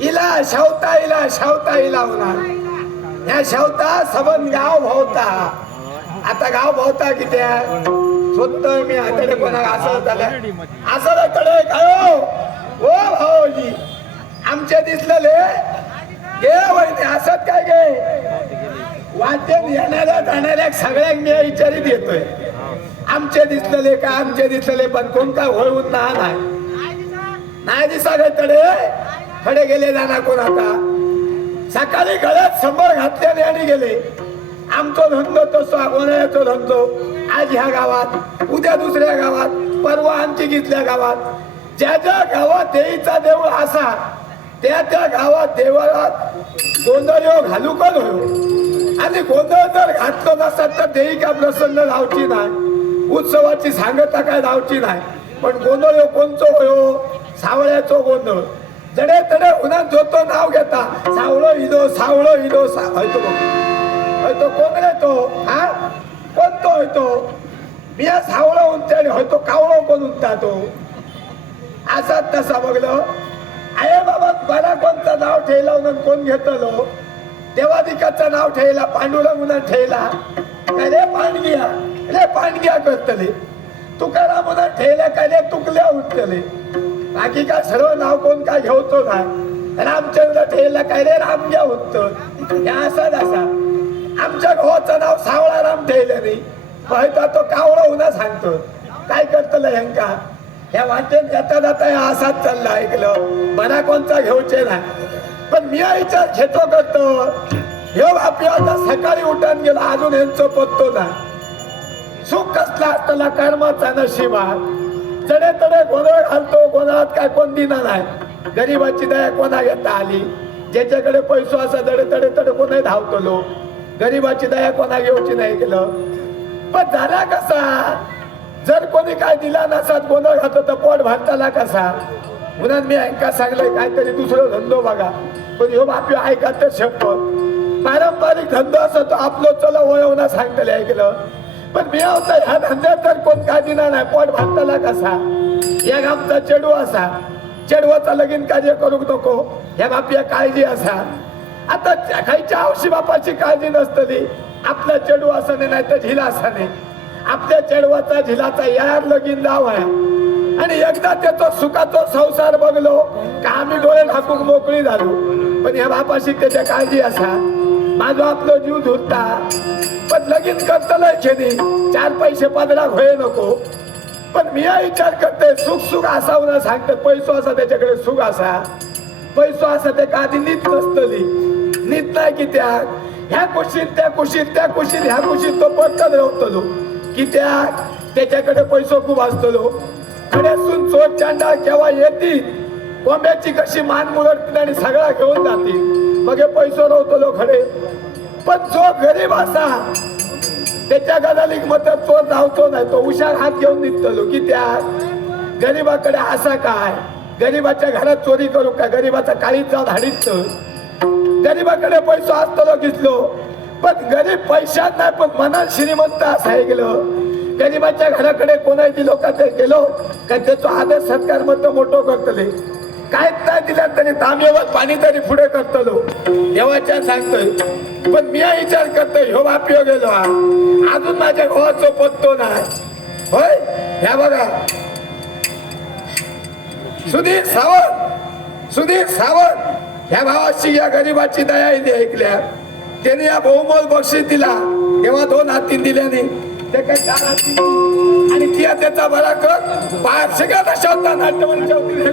इला शावता इला शावता इला होणार. या शावता सबन गाव भोवता. आता गाव भोवता किती आहे? स्वतः मी हातडे कोणा असं झालं? असं कडे गाव हो? ओ भाऊजी आमच्या दिसलेले. गे वैद्य असत काय गे वाटेत येणाऱ्या जाणाऱ्या सगळ्यांक मी विचारित येतोय. आमचे दिसलेले का आमचे दिसलेले पण कोण काय वळवून नाही नाही दिसा तडे. खडे गेले जाणार कोण आता? सकाळी गळ्यात शंभर घातल्याने आणि गेले. आमचो धंदो तसो उन्हाळ्याचो धंदो. आज ह्या गावात उद्या दुसऱ्या गावात परवा आमची घेतल्या गावात. ज्या ज्या गावात देवीचा देऊळ असा त्या त्या गावात देवळात गोंधळ ह्यो घालू पण होयो. आणि गोंधळ जर घातलो नसत तर देवी का प्रसन्न लावची नाही. उत्सवाची सांगता काय लावची नाही. पण गोंधळ ह्यो कोणचो होयो? सावळ्याचो गोंधळ. जडे तडे उन्हात झोतो नाव घेता. सावळो इदो सावळो इदो सा हयतो हयतो कोण रे तो? हा? कोण तो हयतो? बिया सावळो उंचे आणि हयतो कावळो कोण उंचा तो? असाच तसा बघलो. आये बाबा बरा कोणचं नाव ठेवला म्हणून कोण घेतलो? देवादिकाचं नाव ठेवला पांडुरंग म्हणून ठेवला. काय रे पांडगिया? रे पांडगिया करतले. तुकाराम म्हणून ठेवल्या काय रे तुकल्या उठतले बाकी काय सर्व नाव कोण काय घेवतो ना रामचंद्र ठेवला काय रे? रामग्या होत या असा आमच्या गावाचं नाव सावळा राम ठेवलं नाही माहिती तो कावळा उन्हा सांगतो. काय करतलं ह्यांका? ह्या वाटेत येता जाता या असाच चालला ऐकलं. बरा कोणता घेऊचे ना. पण मी विचार घेतो करतो. ह्यो बापी आता सकाळी उठून गेला अजून यांचं पत्तो ना. सुख कसला असताना कर्माचा नशिबा. चढे तडे गोंधळ घालतो. कोणात काय कोण दिना नाही गरीबाची दया कोणा येता आली? ज्याच्याकडे पैसो असा तडे तडे तडे कोणाही धावतो लोक गरीबाची दया कोणा घेऊची नाही केलं? पण झाला कसा? जर कोणी काय दिला नसत गोंधळ घालतो तर पोट भरताला कसा? म्हणून मी ऐका सांगलंय काहीतरी दुसरं धंदो बघा. पण ह्यो बापी ऐका तर शपथ. पारंपरिक धंदो असं तो आपलं चला वळवणं सांगतले ऐकलं? पण मी होता ह्या धंद्यात तर कोण काय दिना नाही? पोट भाताला कसा? या गामचा चेडू असा. चेडवाचा लगीन कार्य करूक नको. ह्या बापिया काळजी असा. आता त्या खायच्या आवशी बापाची काळजी नसतली. आपला चेडू असाने नाही तर झिला असाने. आपल्या चेडवाचा झिलाचा यार लगीन जाव आहे. आणि एकदा त्याचा सुखाचा संसार बघलो का आम्ही डोळे ढाकून मोकळी झालो. पण ह्या बापाशी त्याच्या काळजी असा. माझं आपलं जीव धुरता पण लगीन करतलंय छेदी चार पैसे पदरा होय नको. पण मी हा विचार करते सुख सुख असावं ना सांगते पैसो असा त्याच्याकडे सुख असा. पैसो असा त्या आधी नीत नसतली. नीत नाही की त्या. ह्या कुशीत त्या कुशीत त्या कुशीत ह्या कुशीत तो पटकन रवतलो. की त्या त्याच्याकडे पैसो खूप असतलो. खड्यासून चोर चांडा केव्हा येतील कोंब्याची कशी मान मुरडतील आणि सगळा घेऊन जातील मग पैसो राहतलो खडे. पण जो गरीब असा त्याच्या गजालीक मत चोर धावतो नाही. तो हुशार हात घेऊन निघतलो की त्या गरीबाकडे असा काय? गरीबाच्या घरात चोरी करू का? गरीबाचा काळीत जाऊन हाडीत. गरीबाकडे पैसा असतो घेतलो पण गरीब पैशात नाही पण मनात श्रीमंत असा आहे गेलं. गरीबाच्या घराकडे कोणाही दिलो का ते गेलो का त्याचा आदर सत्कार मत मोठो करतले. काय नाही दिला तरी तांब्यावर पाणी तरी पुढे करतलो. देवाच्या सांगतोय पण मी हा विचार करतोय ह्यो बापियो गेलो. अजून माझ्या भावाचं पत्तो नाही होय? ह्या बघा. सुधीर सावंत सुधीर सावंत ह्या भावाची या गरीबाची दया इथे ऐकल्या. त्याने या बहुमोल बक्षीस दिला. तेव्हा दोन हाती दिल्याने. ते काय चार हाती. आणि ती त्याचा बरा कर. पाच शिकायला उदे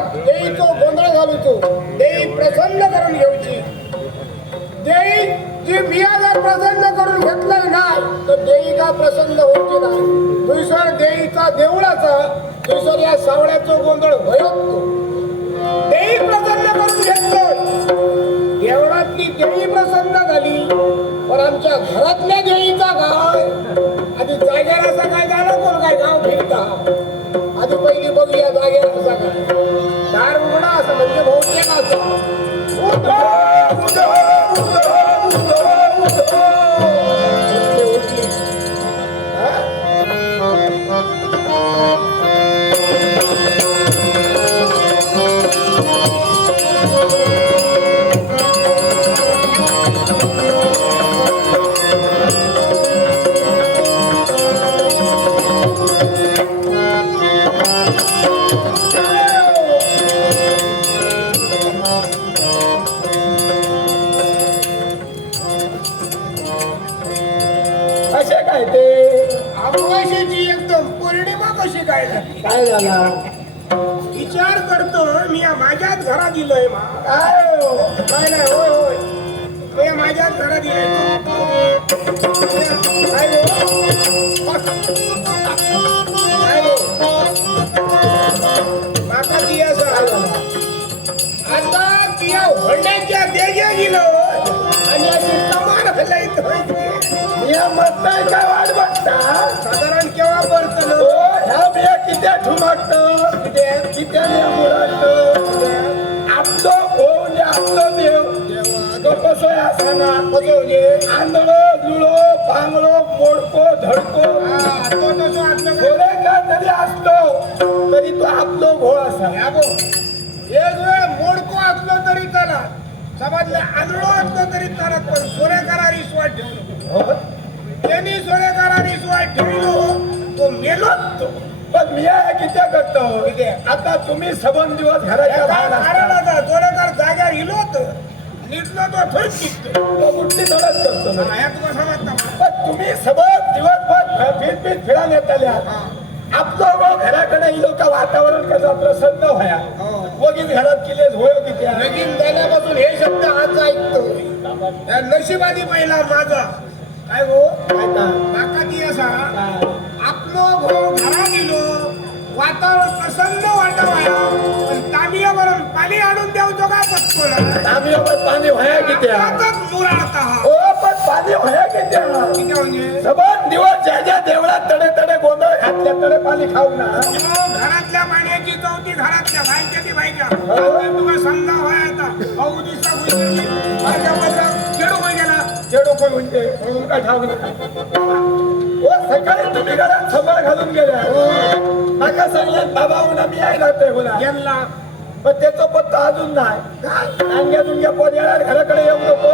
घरात देई तो गोंधळ घालूचो. देई प्रसन्न करून घेऊची. देई जी बिया जर प्रसन्न करून घेतलं ना तर देई का प्रसन्न होती ना दुसर देईचा देवळाचा दुसर या सावळ्याचा गोंधळ भयतो देई प्रसन्न करून घेतलं देवळातली देई प्रसन्न झाली पण आमच्या घरातल्या देईचा गाव आधी जागेराचा काय गाणं कोण काय गाव फिरता? आधी पहिली बघूया जागेराचा काय. उठली, पौर्णिमा कशी काय झाली काय झाला विचार करतो मी या माझ्याच घरात दिलोय मा काय हो? काय नाही होय होय मी या माझ्याच घरात दिलोय काय हो? काय हो? माका. आता होंड्याच्या देग्या गेलो आणि अशी कमान. या मतदान काय वाट बघता साधारण केव्हा परतलो कित्या ठुमाकतं कित्या कित्याने मुळात आपलो भाऊ म्हणजे आपलो देव? तो कसो आहे असाना कसं म्हणजे आंधळो जुळो पांगळो मोडको धडको. तो तसं आपलं थोडे का जरी असलो तरी तो आपलो घोळ असा. या गो. एक वेळ मोडको असलो तरी चला समाजले आंधळो असलो तरी चालत पण सोरेकारा रिसवाट ठेवलो. हो? त्यांनी सोरेकारा रिसवाट ठेवलो तो मेलोच तो पण मी कित्या करतो? आता तुम्ही सबंध दिवस घराच्या सोरेकार जाग्यावर इलोत निघलो तो थोडीच निघतो. तो गुट्टी धडक करतो. पण तुम्ही सबंध दिवसभर फिर फिर फिरा नेताल्या. हा. आपलं घराकडे येलो का वातावरण कसं प्रसन्न व्हाया? हो. वगीच घरात किलेच होय किती लगीन झाल्यापासून हे शब्द आज ऐकतो. नशिबानी पहिला माझा. काय हो? माका ती? असा. आपलो भाऊ घरा गेलो. वातावरण प्रसन्न वाटावया पण तामियावरून पाणी आणून द्यावतो का पत्कोला आपण पाणी व्हाया किती आताच मुराडता हा हो पण पाणी व्हाया किती किती म्हणजे? सबंध दिवस ज्या ज्या देवळात तडे तडे गोंधळ घातल्या तडे पाणी खाऊ ना. अहो, घरातल्या पाण्याची चौथी घरातल्या आता तुम्हाला समजा होय आता. अहो दिवसा गुजरली माझ्या पत्रात खेळू गेला. जेडो कोण म्हणजे तुमका ठाऊक नाही. हो सकाळी तुम्ही घरात संभाळ घालून गेल्या. नका सांगलं बाबा म्हणा मी आहे राहते बोला. गेला पण त्याचं पत्ता अजून नाही. नांग्या दुंग्या पोर येणार घराकडे येऊ नको.